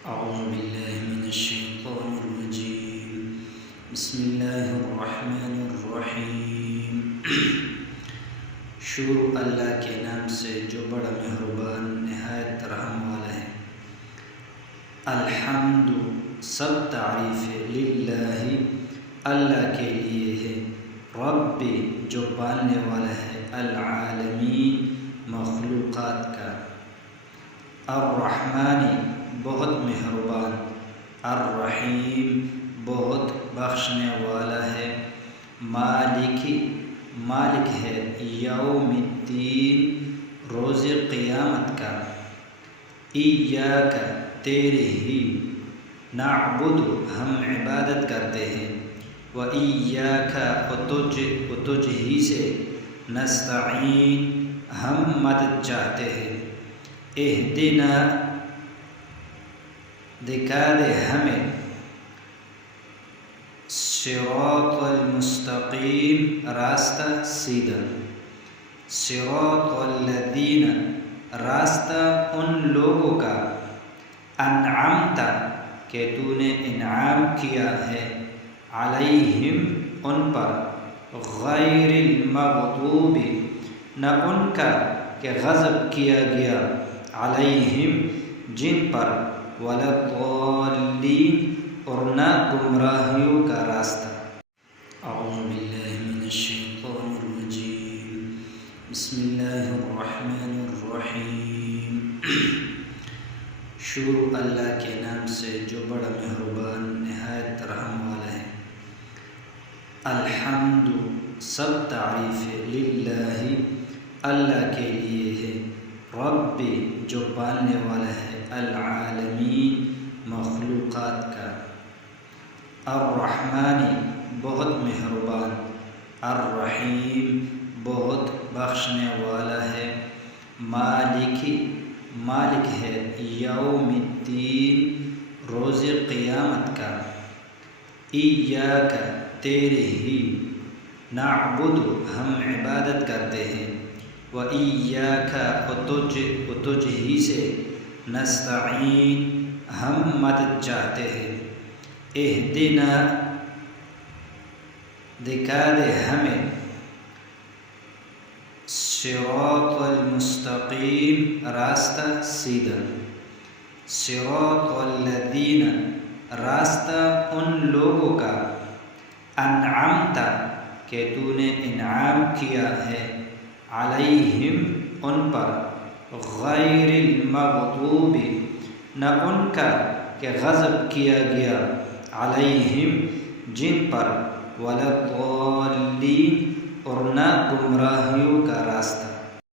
أعوذ بالله من الشيطان الرجيم. بسم الله الرحمن الرحیم. شروع اللہ کے نام سے جو بڑا مہربان نہایت رحم والا ہے. الحمد سب تعریف للہ اللہ کے لیے ہے. رب جو پالنے والا ہے العالمین مخلوقات کا. الرحمن بہت مہربان. الرحیم بہت بخشنے والا ہے. مالک ہے یوم الدین روز قیامت کا. ایاک تیرے ہی نعبد ہم عبادت کرتے ہیں. و ایاک تجھ ہی سے نستعین ہم مدد چاہتے ہیں. اہدنا دکھا دے ہمیں صراط المستقیم راستہ سیدھا. صراط الذین راستہ ان لوگوں کا انعمت کہ تو نے انعام کیا ہے علیہم ان پر. غیر المغضوب نہ ان کا کہ غضب کیا گیا علیہم جن پر. ولا الضالین اور نہ گمراہیوں کا راستہ. اعوذ باللہ من الشیطان الرجیم. بسم اللہ الرحمن الرحیم. شروع اللہ کے نام سے جو بڑا مہربان نہایت رحم والا ہے. الحمد سب تعریف للہ اللہ کے لیے ہے. رب جو پالنے والا ہے العالمین مخلوقات کا. الرحمن بہت مہربان. الرحیم بہت بخشنے والا ہے. مالک ہے یوم الدین روز قیامت کا. ایاک تیرے ہی نعبد ہم عبادت کرتے ہیں. و ایاک تجھ ہی سے نستعین ہم مدد چاہتے ہیں. اہدنا دکھا دے ہمیں صراط المستقیم راستہ سیدھا. صراط الذین راستہ ان لوگوں کا انعمت کہ تو نے انعام کیا ہے علیہم ان پر. غیر المغضوب نہ ان کا کہ غضب کیا گیا علیہم جن پر. ولا الضالین اور نہ گمراہیوں کا راستہ.